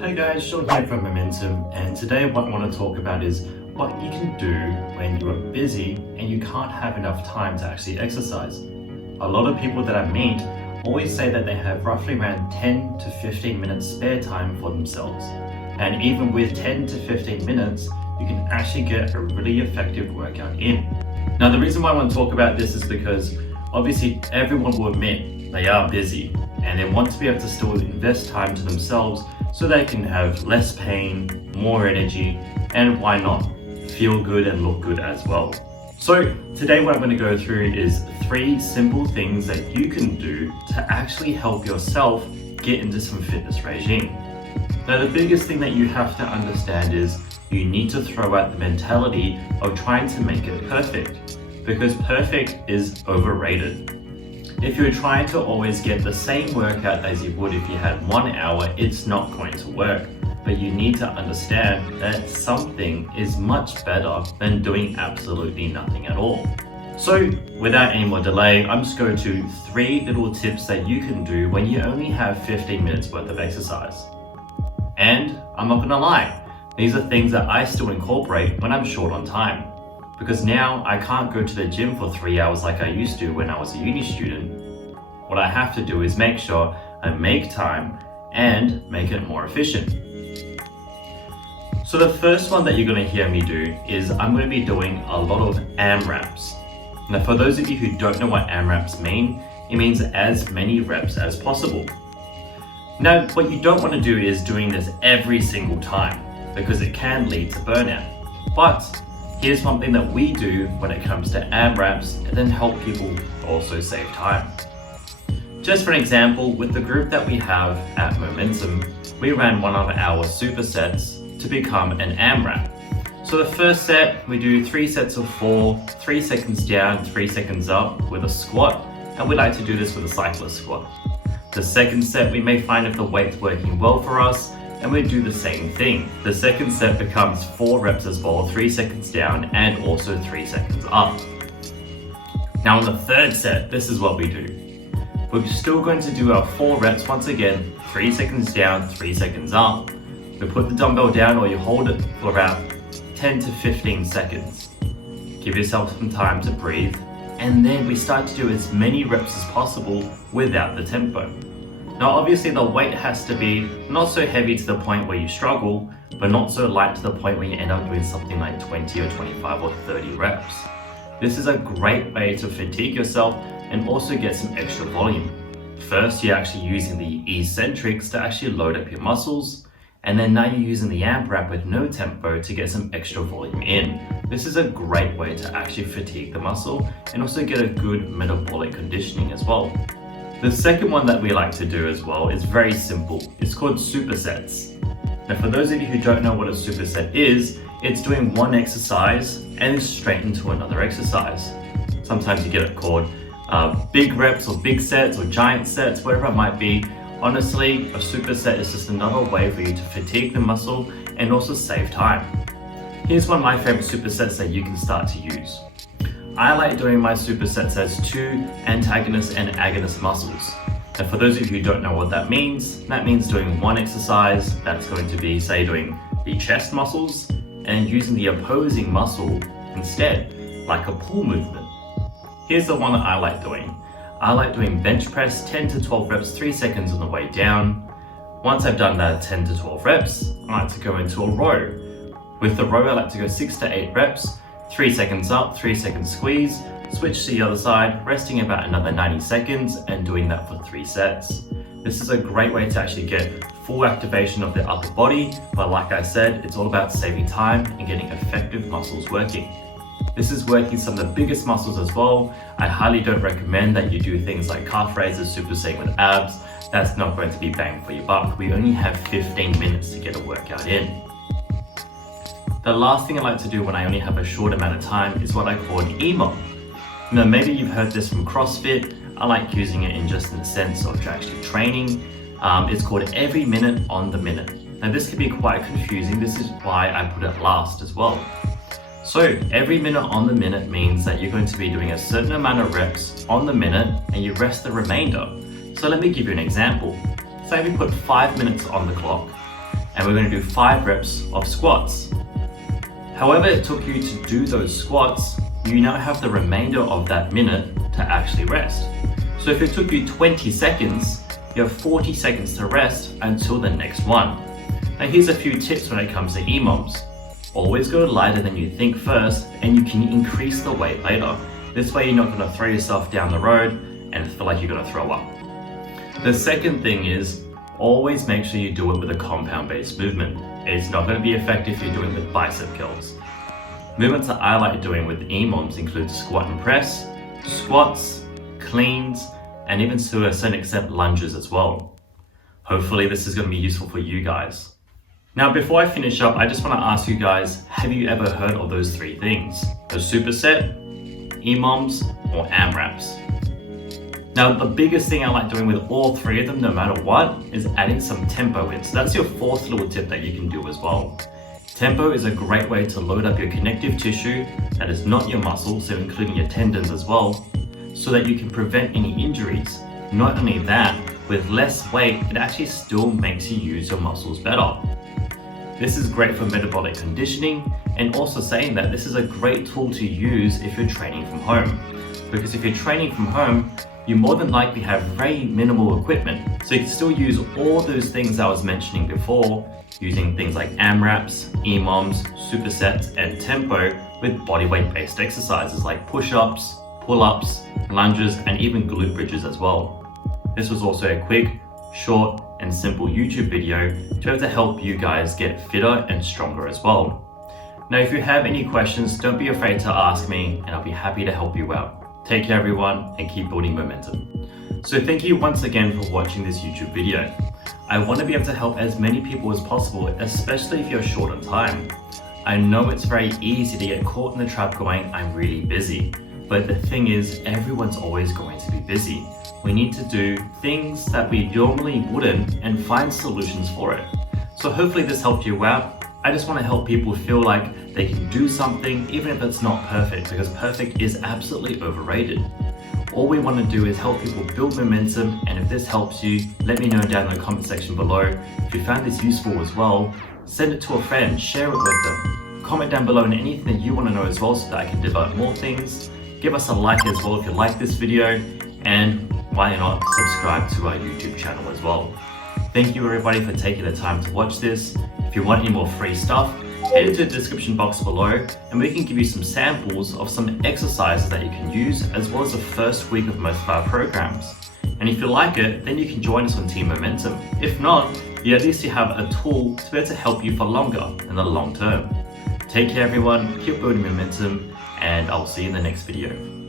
Hey guys, Sean here from Momentum, and today what I want to talk about is what you can do when you are busy and you can't have enough time to actually exercise. A lot of people that I meet always say that they have roughly around 10 to 15 minutes spare time for themselves. And even with 10 to 15 minutes, you can actually get a really effective workout in. Now the reason why I want to talk about this is because obviously everyone will admit they are busy and they want to be able to still invest time to themselves so they can have less pain, more energy, and why not, feel good and look good as well. So today what I'm going to go through is 3 simple things that you can do to actually help yourself get into some fitness regime. Now the biggest thing that you have to understand is you need to throw out the mentality of trying to make it perfect, because perfect is overrated. If you're trying to always get the same workout as you would if you had 1 hour, it's not going to work. But you need to understand that something is much better than doing absolutely nothing at all. So without any more delay, I'm just going to 3 little tips that you can do when you only have 15 minutes worth of exercise. And I'm not gonna lie, these are things that I still incorporate when I'm short on time. Because now I can't go to the gym for 3 hours like I used to when I was a uni student. What I have to do is make sure I make time and make it more efficient. So the first one that you're going to hear me do is I'm going to be doing a lot of AMRAPs. Now for those of you who don't know what AMRAPs mean, it means as many reps as possible. Now what you don't want to do is doing this every single time because it can lead to burnout. But here's something that we do when it comes to AMRAPs and then help people also save time. Just for an example, with the group that we have at Momentum, we ran one of our supersets to become an AMRAP. So the first set, we do 3 sets of 4, 3 seconds down, 3 seconds up with a squat, and we like to do this with a cyclist squat. The second set, we may find if the weight's working well for us, and we do the same thing. The second set becomes 4 reps as well, 3 seconds down and also 3 seconds up. Now on the third set, this is what we do. We're still going to do our 4 reps once again, 3 seconds down, 3 seconds up. We put the dumbbell down or you hold it for about 10 to 15 seconds. Give yourself some time to breathe, and then we start to do as many reps as possible without the tempo. Now obviously the weight has to be not so heavy to the point where you struggle, but not so light to the point where you end up doing something like 20 or 25 or 30 reps. This is a great way to fatigue yourself and also get some extra volume. First, you're actually using the eccentrics to actually load up your muscles, and then now you're using the AMRAP with no tempo to get some extra volume in. This is a great way to actually fatigue the muscle and also get a good metabolic conditioning as well. The second one that we like to do as well is very simple. It's called supersets. Now for those of you who don't know what a superset is, it's doing one exercise and then straight into another exercise. Sometimes you get it called big reps or big sets or giant sets, whatever it might be. Honestly, a superset is just another way for you to fatigue the muscle and also save time. Here's one of my favorite supersets that you can start to use. I like doing my supersets as 2 antagonist and agonist muscles. And for those of you who don't know what that means doing one exercise that's going to be, say, doing the chest muscles and using the opposing muscle instead, like a pull movement. Here's the one that I like doing. I like doing bench press 10 to 12 reps, 3 seconds on the way down. Once I've done that 10 to 12 reps, I like to go into a row. With the row, I like to go 6 to 8 reps, 3 seconds up, 3 seconds squeeze, switch to the other side, resting about another 90 seconds and doing that for 3 sets. This is a great way to actually get full activation of the upper body, but like I said, it's all about saving time and getting effective muscles working. This is working some of the biggest muscles as well. I highly don't recommend that you do things like calf raises, supersetting with abs. That's not going to be bang for your buck. We only have 15 minutes to get a workout in. The last thing I like to do when I only have a short amount of time is what I call an EMOM. Now maybe you've heard this from CrossFit. I like using it in just in the sense of actually training. It's called every minute on the minute. Now this can be quite confusing. This is why I put it last as well. So every minute on the minute means that you're going to be doing a certain amount of reps on the minute and you rest the remainder. So let me give you an example. Say we put 5 minutes on the clock we're going to do 5 reps of squats. However it took you to do those squats, you now have the remainder of that minute to actually rest. So if it took you 20 seconds, you have 40 seconds to rest until the next one. Now here's a few tips when it comes to EMOMs. Always go lighter than you think first, and you can increase the weight later. This way you're not going to throw yourself down the road and feel like you're going to throw up. The second thing is, always make sure you do it with a compound-based movement. It's not going to be effective if you're doing with bicep curls. Movements that I like doing with EMOMs include squat and press, squats, cleans, and even to a certain extent lunges as well. Hopefully this is going to be useful for you guys. Now before I finish up, I just want to ask you guys, have you ever heard of those 3 things? A superset, EMOMs, or AMRAPs? Now the biggest thing I like doing with all 3 of them, no matter what, is adding some tempo in. So that's your 4th little tip that you can do as well. Tempo is a great way to load up your connective tissue that is not your muscles, so including your tendons as well, so that you can prevent any injuries. Not only that, with less weight, it actually still makes you use your muscles better. This is great for metabolic conditioning, and also saying that this is a great tool to use if you're training from home. Because if you're training from home, you more than likely have very minimal equipment. So you can still use all those things I was mentioning before, using things like AMRAPs, EMOMs, supersets, and tempo with bodyweight based exercises like push-ups, pull-ups, lunges, and even glute bridges as well. This was also a quick, short, and simple YouTube video to be able to help you guys get fitter and stronger as well. Now if you have any questions, don't be afraid to ask me and I'll be happy to help you out. Take care everyone and keep building momentum. So thank you once again for watching this YouTube video. I want to be able to help as many people as possible, especially if you're short on time. I know it's very easy to get caught in the trap going, I'm really busy. But the thing is, everyone's always going to be busy. We need to do things that we normally wouldn't and find solutions for it. So hopefully this helped you out. I just want to help people feel like they can do something even if it's not perfect, because perfect is absolutely overrated. All we want to do is help people build momentum, and if this helps you, let me know down in the comment section below. If you found this useful as well, send it to a friend, share it with them. Comment down below on anything that you want to know as well so that I can develop more things. Give us a like as well if you like this video, and why not subscribe to our YouTube channel as well. Thank you everybody for taking the time to watch this. If you want any more free stuff, head into the description box below and we can give you some samples of some exercises that you can use, as well as the first week of most of our programs. And if you like it, then you can join us on Team Momentum. If not, at least you have a tool to be able to help you for longer in the long term. Take care everyone, keep building momentum, and I'll see you in the next video.